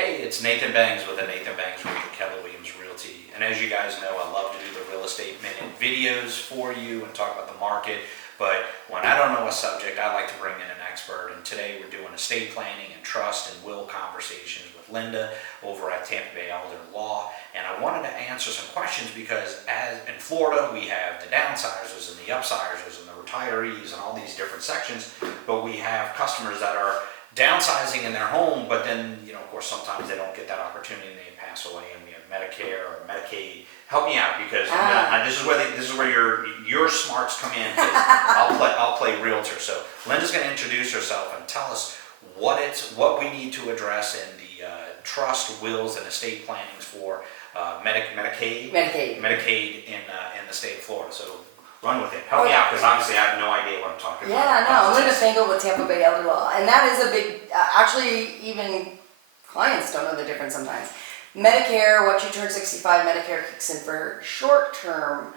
Hey, it's Nathan Bangs with the Nathan Bangs Group at Keller Realty. And as you guys know, I love to do the real estate minute videos for you and talk about the market. But when I don't know a subject, I like to bring in an expert. And today we're doing estate planning and trust and will conversations with Linda over at Tampa Bay Elder Law. And I wanted to answer some questions because as in Florida, we have the downsizers and the upsizers and the retirees and all these different sections. But we have customers that are downsizing in their home, but then, of course, sometimes they don't get that opportunity and they pass away, and we have Medicare or Medicaid. Help me out because this is where your smarts come in. I'll play realtor. So Linda's going to introduce herself and tell us what we need to address in the trust, wills, and estate plannings for Medicaid in the state of Florida. So run with it. Help me out, because honestly I have no idea what I'm talking about. Yeah, no, Linda Fangle with Tampa Bay Elder Law. And that is a big, actually even clients don't know the difference sometimes. Medicare, once you turn 65, Medicare kicks in for short-term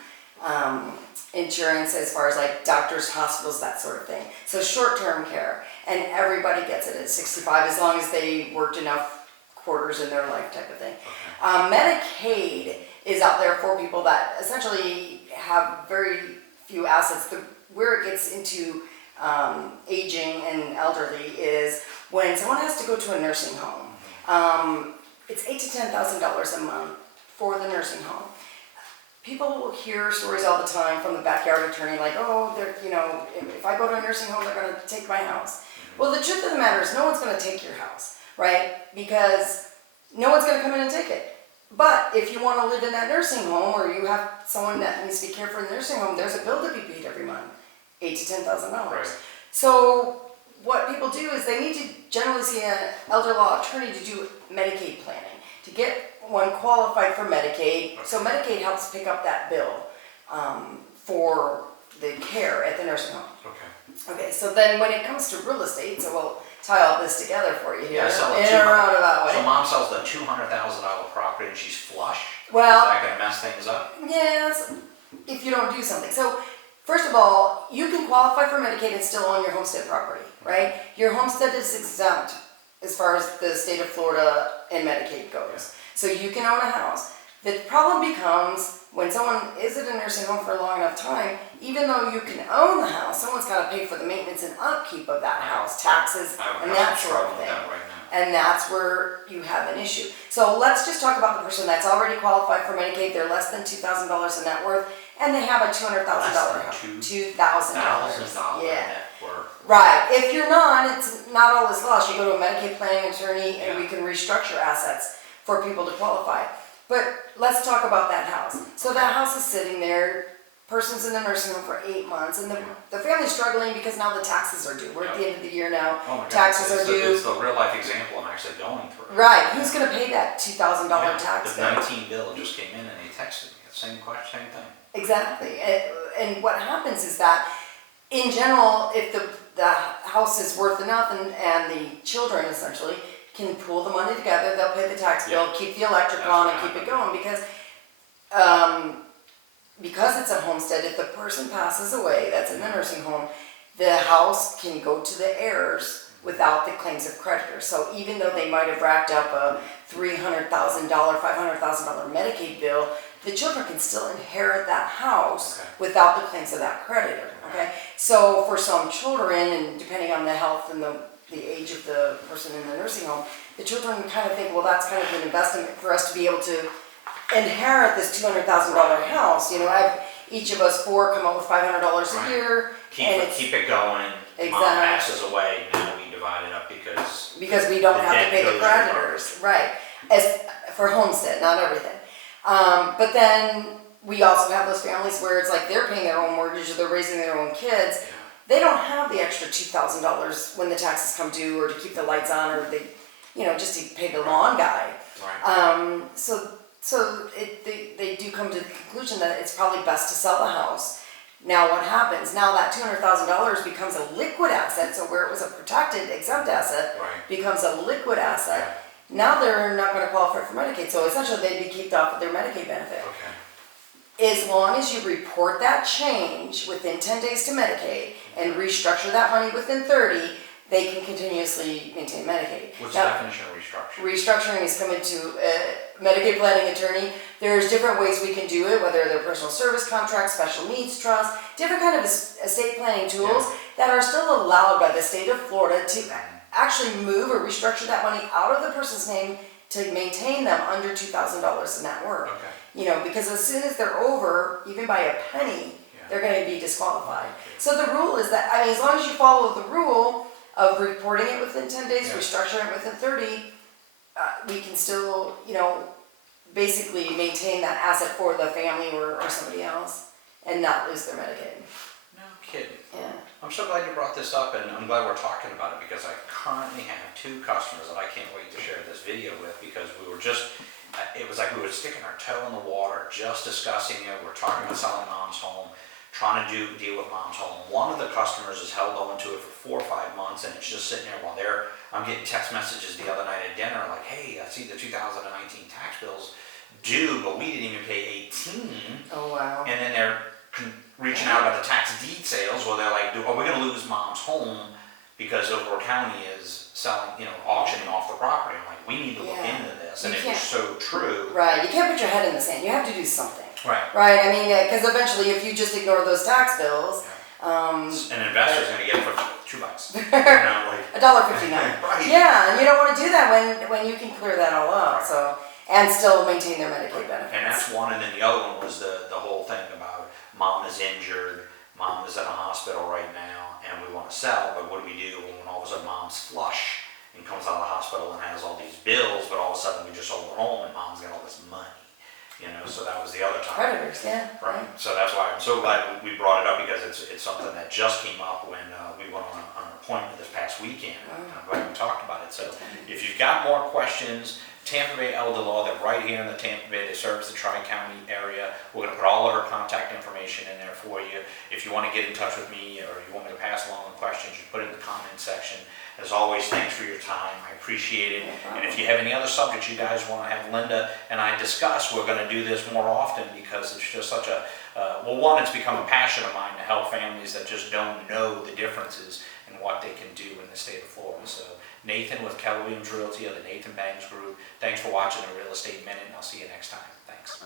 insurance as far as like doctors, hospitals, that sort of thing. So short-term care. And everybody gets it at 65 as long as they worked enough quarters in their life type of thing. Okay. Medicaid is out there for people that essentially have very few assets. Where it gets into aging and elderly is when someone has to go to a nursing home. It's $8,000 to $10,000 a month for the nursing home. People will hear stories all the time from the backyard attorney like, oh, if I go to a nursing home, they're going to take my house. Well, the truth of the matter is no one's going to take your house, right? Because no one's going to come in and take it. But if you want to live in that nursing home, or you have someone that needs to be cared for in the nursing home, there's a bill to be paid every month, $8,000 to $10,000. Right. So what people do is they need to generally see an elder law attorney to do Medicaid planning, to get one qualified for Medicaid. Okay. So Medicaid helps pick up that bill for the care at the nursing home. Okay, so then when it comes to real estate, so we'll tie all this together for you here in a roundabout way. So mom sells the $200,000 property and she's flush. Well, is that going to mess things up? Yes, if you don't do something. So first of all, you can qualify for Medicaid and still own your homestead property, right? Your homestead is exempt as far as the state of Florida and Medicaid goes. Yeah. So you can own a house. The problem becomes when someone is at a nursing home for a long enough time, even though you can own the house, someone's got to pay for the maintenance and upkeep of that house, taxes, and that sort of thing. And that's where you have an issue. So let's just talk about the person that's already qualified for Medicaid. They're less than $2,000 in net worth, and they have a $200,000 house. $2,000. Yeah. Net worth. Right. If you're not, it's not all is lost. You go to a Medicaid planning attorney, and we can restructure assets for people to qualify. But let's talk about that house. So that house is sitting there, person's in the nursing home for 8 months, and the family's struggling because now the taxes are due. We're at the end of the year now. Oh my God. Taxes are due. It's the real life example I'm actually going through. Right. Who's going to pay that $2,000 tax? The 19 bill just came in and they texted me. Same question, same thing. Exactly. And what happens is that, in general, if the house is worth enough and the children essentially can pool the money together, they'll pay the tax bill, keep the electric on, and keep it going. Because it's a homestead, if the person passes away that's in the nursing home, the house can go to the heirs without the claims of creditors. So even though they might have racked up a $300,000, $500,000 Medicaid bill, the children can still inherit that house without the claims of that creditor. Okay, so for some children, and depending on the health and the age of the person in the nursing home, the children kind of think, well, that's kind of an investment for us to be able to inherit this $200,000 house. Each of us four come up with $500 a year. Keep it going. Exactly. Mom passes away, now we divide it up because we don't have to pay the creditors, right? As for homestead, not everything. But then we also have those families where it's like they're paying their own mortgage or they're raising their own kids. Yeah. They don't have the extra $2,000 when the taxes come due, or to keep the lights on, or just to pay the lawn guy. Right. So they do come to the conclusion that it's probably best to sell the house. Now what happens? Now that $200,000 becomes a liquid asset, so where it was a protected, exempt asset, becomes a liquid asset. Yeah. Now they're not going to qualify for Medicaid, so essentially they'd be kicked off of their Medicaid benefit. Okay. As long as you report that change within 10 days to Medicaid and restructure that money within 30, they can continuously maintain Medicaid. What's the definition of restructure? restructuring is coming to a Medicaid planning attorney. There's different ways we can do it, whether they're personal service contracts, special needs trust, different kind of estate planning tools that are still allowed by the state of Florida to actually move or restructure that money out of the person's name to maintain them under $2,000 in net worth. Okay. You know, because as soon as they're over, even by a penny, they're going to be disqualified. So the rule is that, I mean, as long as you follow the rule of reporting it within 10 days, restructuring it within 30, we can still, you know, basically maintain that asset for the family or somebody else and not lose their Medicaid. No kidding. Yeah. I'm so glad you brought this up, and I'm glad we're talking about it because I currently have 2 customers that I can't wait to share this video with because we were just, it was like we were sticking our toe in the water, just discussing it. We're talking about selling mom's home, trying to deal with mom's home. One of the customers has held on to it for 4 or 5 months, and it's just sitting there while I'm getting text messages the other night at dinner like, hey, I see the 2019 tax bills due, but we didn't even pay 18. Oh, wow. And then they're reaching out about the tax deed sales, where they're like, are we going to lose mom's home because Oakland County is selling, you know, auctioning off the property? I'm like, we need to look into this, and it was so true. Right, you can't put your head in the sand. You have to do something. Right. Right, I mean, because eventually if you just ignore those tax bills, an investor's going to get it for $2. You know, like, $1.59. Right. Yeah, and you don't want to do that when you can clear that all up. So, and still maintain their Medicaid benefits. And that's one, and then the other one was the whole thing about mom is injured, mom is in a hospital right now, and we want to sell, but what do we do when all of a sudden mom's flush and comes out of the hospital and has all these bills, but all of a sudden we just sold her home and mom's got all this money. You know, so that was the other time. Creditors, yeah. Right. So that's why I'm so glad we brought it up because it's something that just came up when we went on an appointment this past weekend. I'm glad we talked about it. So if you've got more questions, Tampa Bay Elder Law, they're right here in the Tampa Bay. They service the Tri-County area. We're going to put all of our contact information in there for you. If you want to get in touch with me or you want me to pass along the questions, you put it in the comment section. As always, thanks for your time. I appreciate it. And if you have any other subjects you guys want to have Linda and I discuss, we're going to do this more often because it's just such a, well, one, it's become a passion of mine to help families that just don't know the differences in what they can do in the state of Florida. So Nathan with Keller Realty of the Nathan Banks Group. Thanks for watching the Real Estate Minute, and I'll see you next time. Thanks.